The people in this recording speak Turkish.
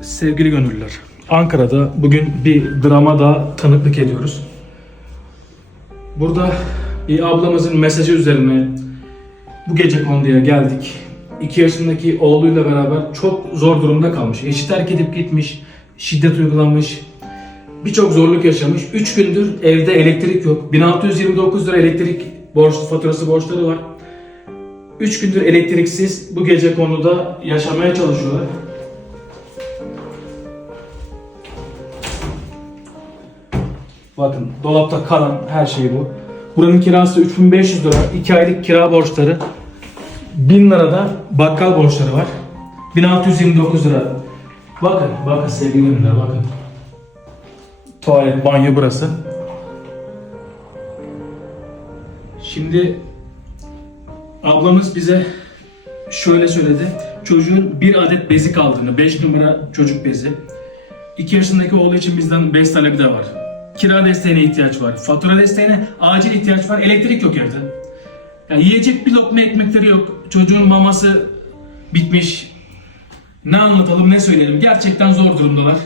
Sevgili gönüllüler, Ankara'da bugün bir drama da tanıklık ediyoruz. Burada bir ablamızın mesajı üzerine bu gece konduya geldik. 2 yaşındaki oğluyla beraber çok zor durumda kalmış. Eşi terk edip gitmiş, şiddet uygulanmış, birçok zorluk yaşamış. 3 gündür evde elektrik yok. 1629 lira elektrik borç faturası borçları var. 3 gündür elektriksiz bu gece konuda yaşamaya çalışıyorlar. Bakın dolapta kalan her şey bu. Buranın kirası 3500 lira. 2 aylık kira borçları. 1000 lira da bakkal borçları var. 1629 lira. Bakın, bakın sevgili ürünler bakın. Tuvalet, banyo burası. Şimdi ablamız bize şöyle söyledi. Çocuğun bir adet bezi kaldığını, 5 numara çocuk bezi. 2 yaşındaki oğlu için bizden bez talebi de var. Kira desteğine ihtiyaç var. Fatura desteğine acil ihtiyaç var. Elektrik yok evde. Ya yiyecek bir lokma ekmekleri yok. Çocuğun maması bitmiş. Ne anlatalım ne söyleyelim. Gerçekten zor durumdalar.